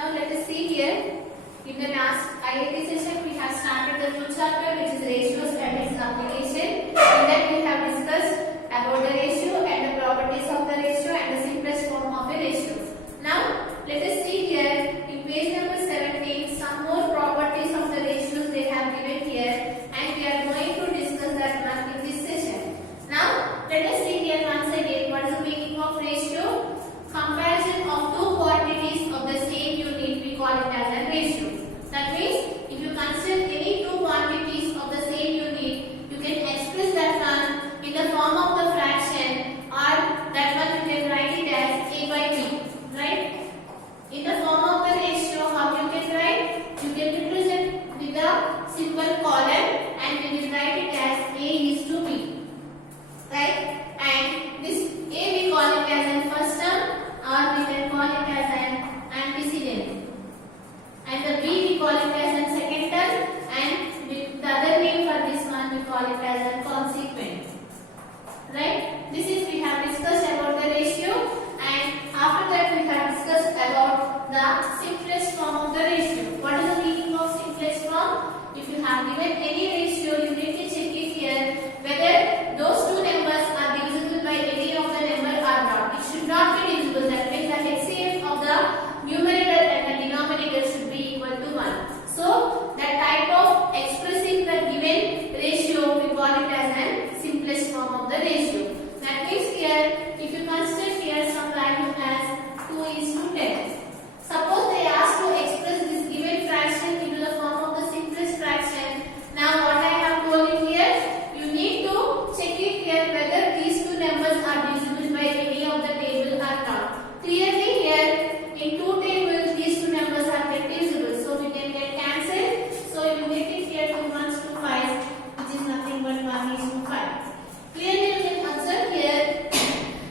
Now let us see here. In the last IIT session, we have started the new chapter, which is ratios and its application. In that, we have discussed about the ratio and the properties of the ratio and the simplest form of a ratio. Now, let us see here in page number 17 some more properties of the ratios they have given here, and we are going to discuss that one in this session. Now, let us see here once again what is the meaning of ratio. Comparison of two quantities of the same unit, we call it as a ratio. That means if you consider any two quantities of the same unit, you can express that one in the form of the fraction, or that one you can write it as A by B, right? In the form of the ratio, how you can write? You can represent with a simple column, and we will write it as A is to B, right? And this A we call it as a first term, or we can call it as an antecedent, and the B we call it as a second term, and with the other name for this one we call it as a consequent, right? This is we have discussed about the ratio, and after that we have discussed about the simplest form of the ratio. What is the meaning of simplest form? If you have given any ratio, you need to check it here whether those two numbers are divisible by any of the number or not. It should not be divisible. That means the HCF of the numerator and the denominator should be equal to 1. So that type of expressing the given ratio, we call it as an simplest form of the ratio. That means here, if you consider here some value as 2 is to 10. Suppose they ask to express this given fraction into the form of the simplest fraction. Now what I have told you here, you need to check it here whether these two numbers are divisible by any of the table or not. Clearly here, in two tables, these two numbers are get divisible, so we can get cancelled. So you get it here 2 1s to 5, which is nothing but 1 is to 5. Clearly you can observe here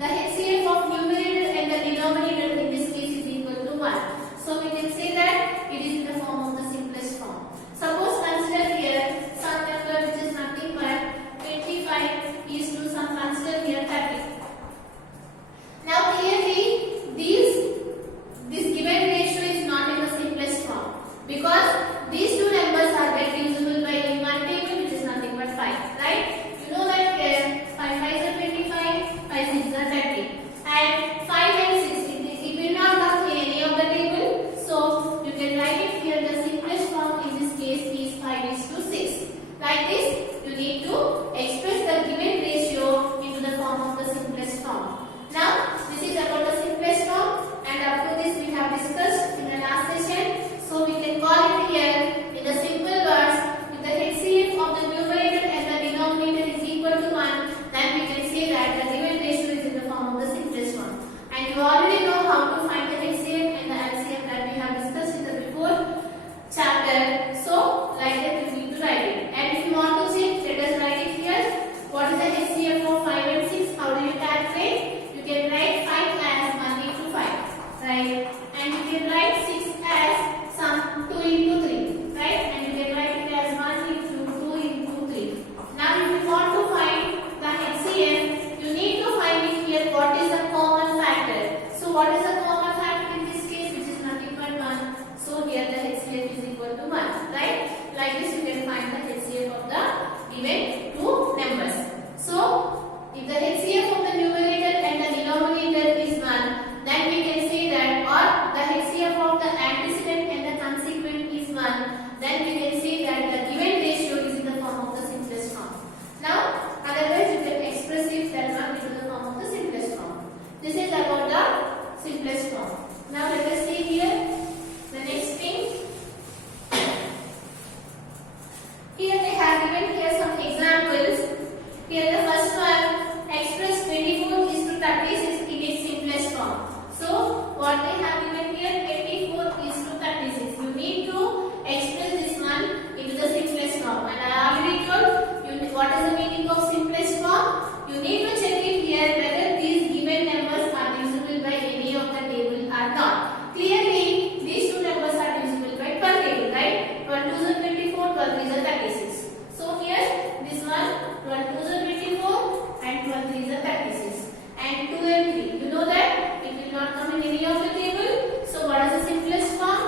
the HCF of numerator and the denominator in this case is equal to 1. So we can say that it is in the form of the simplest form. Suppose consider here some number which is nothing but 25 is to some consider here 30. Now clearly this given ratio is not in the simplest form, because these two numbers are get divisible by in one table, which is nothing but 5, right? You know that here 5 5 is 25, 5 6 is 30, and 5 and 6 it will not come in any of the table, so you can write it here the simplest form in this case is 5 is to 6. Like this, you need to express the given ratio into the form of the simplest form. Now, this is about the simplest form, and up to this we have discussed in the last session. So we can call it here in the simple words, if the HCF of the numerator and the denominator is equal to 1, then we can say that the given ratio is in the form of the simplest form. And you already know how to find the HCF and the LCM that we have discussed in the before chapter. So like that you need to write it. And if you want to check, let us write it here. What is the HCF of 5 and 6? How do you calculate? You can write 5 as 1 into 5, right? And you can write 6 as some 2 into 3, right? And you can write it as 1 into 2 into 3. Now if you want to find the HCF, you need to find it here what is the common factor. So what is the common factor in this case, which is nothing but 1. So here the HCF is equal to 1, right? Like this you can find the HCF of the given two numbers. So if the HCF of the numerator and the denominator is 1, then we can say that, or the HCF of the antecedent and the consequent is 1, then we can say that the given ratio is in the form of the simplest form. Now, otherwise you can express it that one into the form of the simplest form. This is about the simplest form. Now let us see here the next thing. Here they have given here some examples. Here the first one, express 24 is to 36 in its simplest form. So what they have given here, 24 is to 36. You need to express this one into the simplest form. And I already told you what is the meaning of simplest form. You need to check it here whether these given numbers are divisible by any of the table or not. Clearly, these two numbers are divisible by per table, right? 12 2s are 24, 12 3s are 36. So here, this one, 12 2s are 24 and 12 3s are 36. And 2 and 3, you know that it will not come in any of the table. So what is the simplest form?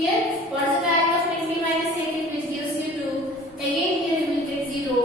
Here, what is the value of 20 minus 18, which gives you 2? Again, here you will get 0.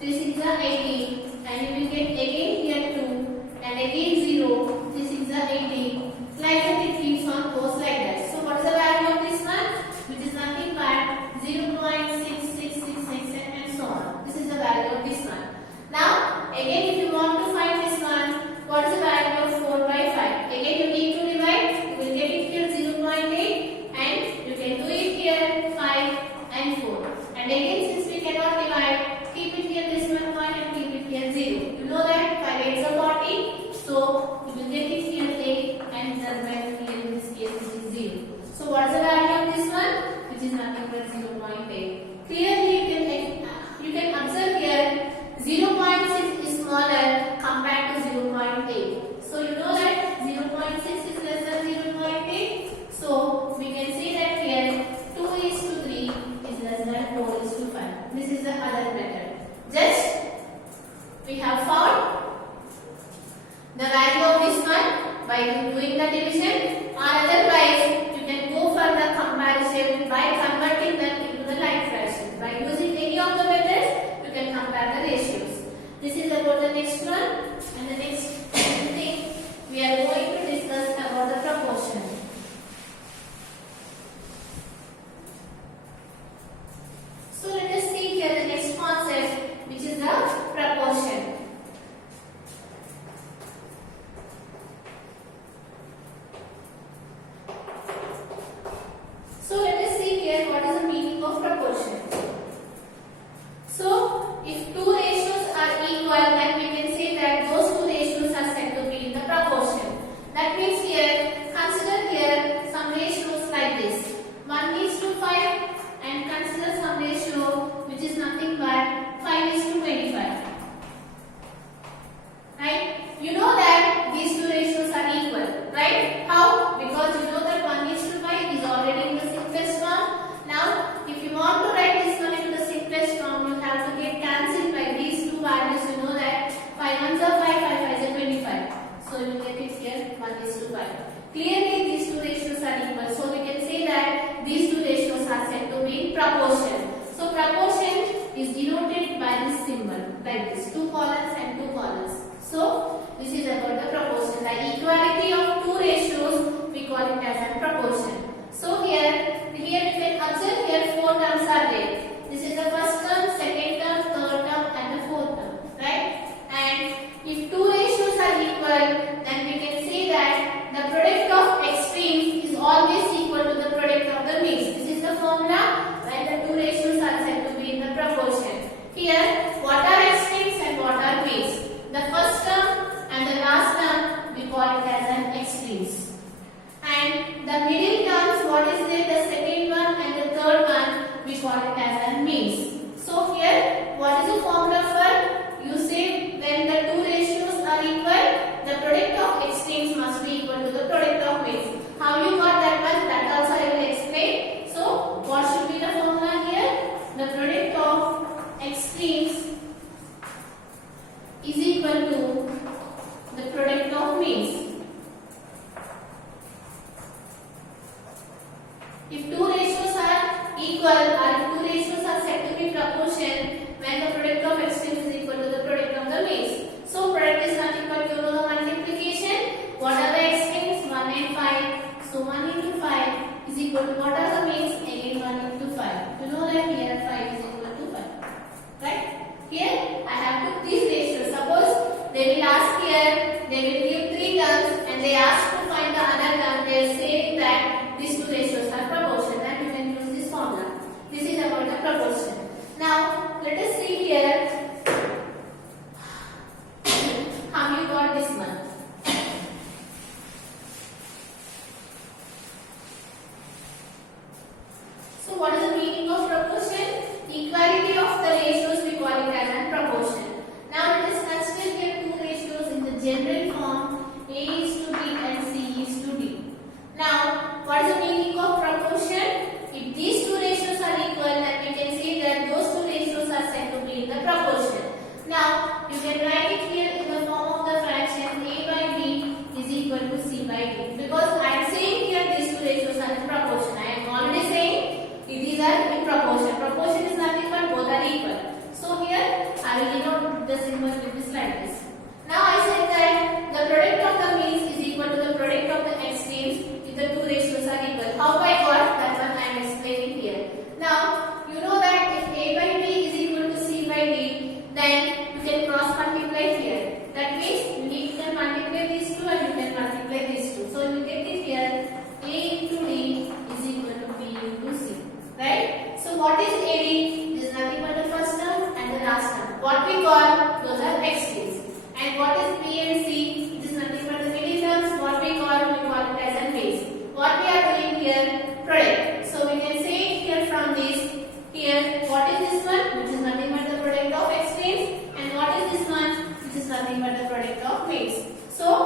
This is the 18, and you will get again here 2, and again 0. This is the 18. Like that, it keeps on goes like that. So, what is the value of this one? Which is nothing but 0.6666, and so on. This is the value of this one. Now, again, if you want to find this one, what is the value of 4 by 5? Again, you need to divide. You will get it here 0.8, and you can do it here 5 and 4. And again, since we cannot divide, keep it here decimal point and keep it here 0. You know that 5 8s are 40, so you will get it here 8, and the value here in this case is 0. So what is the value of this one? Which is nothing but 0.8. Clearly, you can observe here 0.6 is smaller compared to 0.8. So you know that 0.6 is less than 0.8. So we can say that here 2:3 is less than 4:5. This is the other method. Just we have found the value of this one by doing the division, or otherwise you can go for the comparison by converting them into the like fraction. By using any of the methods, you can compare the ratios. This is about the next one, and the next thing we are going to discuss about the proportion. So let us see here the next concept, which is the proportion. So let us see here what is the meaning of proportion. So if two ratios are equal, then we can say that those two ratios are said to be in the proportion. That means here, consider here some ratios like this. 1:5, and consider some ratio which is nothing but 5:25. Right? You know that these two ratios are equal, right? How? Because you know that 1:5 is already in the simplest form. Now, if you want to write this one into the simplest form, you have to get cancelled by these two values. You know that 5 ones are 5, 5 5s are 25. So you will get it here 1:5. Clearly, these two ratios are equal. So we can say that these two ratios are said to be proportion. So proportion is denoted by this symbol like this, 2 columns and 2 columns. So this is about the proportion. The equality of two ratios, we call it as a proportion. So here you can observe here 4 terms are there. This is the first term, second term, third term, and the fourth term, right? And if two ratios are equal, then we can say that the product of extremes is always equal to the product of the means. This is the formula when the two ratios are said to be in the proportion. Here, what are extremes and what are means? The first term and the last term, we call it as an extremes. And the middle terms, what is there? The second one and the third one, we call it as a means. So here, what is the formula for? You say when the two ratios are equal, the product of extremes must be equal to the product of means. How you got that one? That also I will explain. So what should be the formula here? The product of extremes is equal to the product of means. If two ratios are equal, or if two ratios are said to be proportion, when the product of extremes is equal to the product of the means. So product is nothing but you know the multiplication. What are the extremes? 1 and 5. So 1 into 5 is equal to what are the means? Again 1 into 5. You know that here 5 is equal to 5. Right? Here I have took these ratios. Suppose they will ask here, they will give 3 terms and they ask to find the other term. They are saying that these two ratios are proportion, and you can use this formula. This is about the proportion. Now let us see here how you got this one. So what is the meaning of proportion? Equality of the ratios, we call it as a proportion. Now let us consider here two ratios in the general form, A is to B and C is to D. Now what is the meaning of proportion? If these two ratios are equal, then we can say that those two ratios are said to be in the proportion. Now you can write it here in the form of the fraction A by B is equal to C by D. Because I am saying here these two ratios are in proportion. I am nothing but the product of weights. So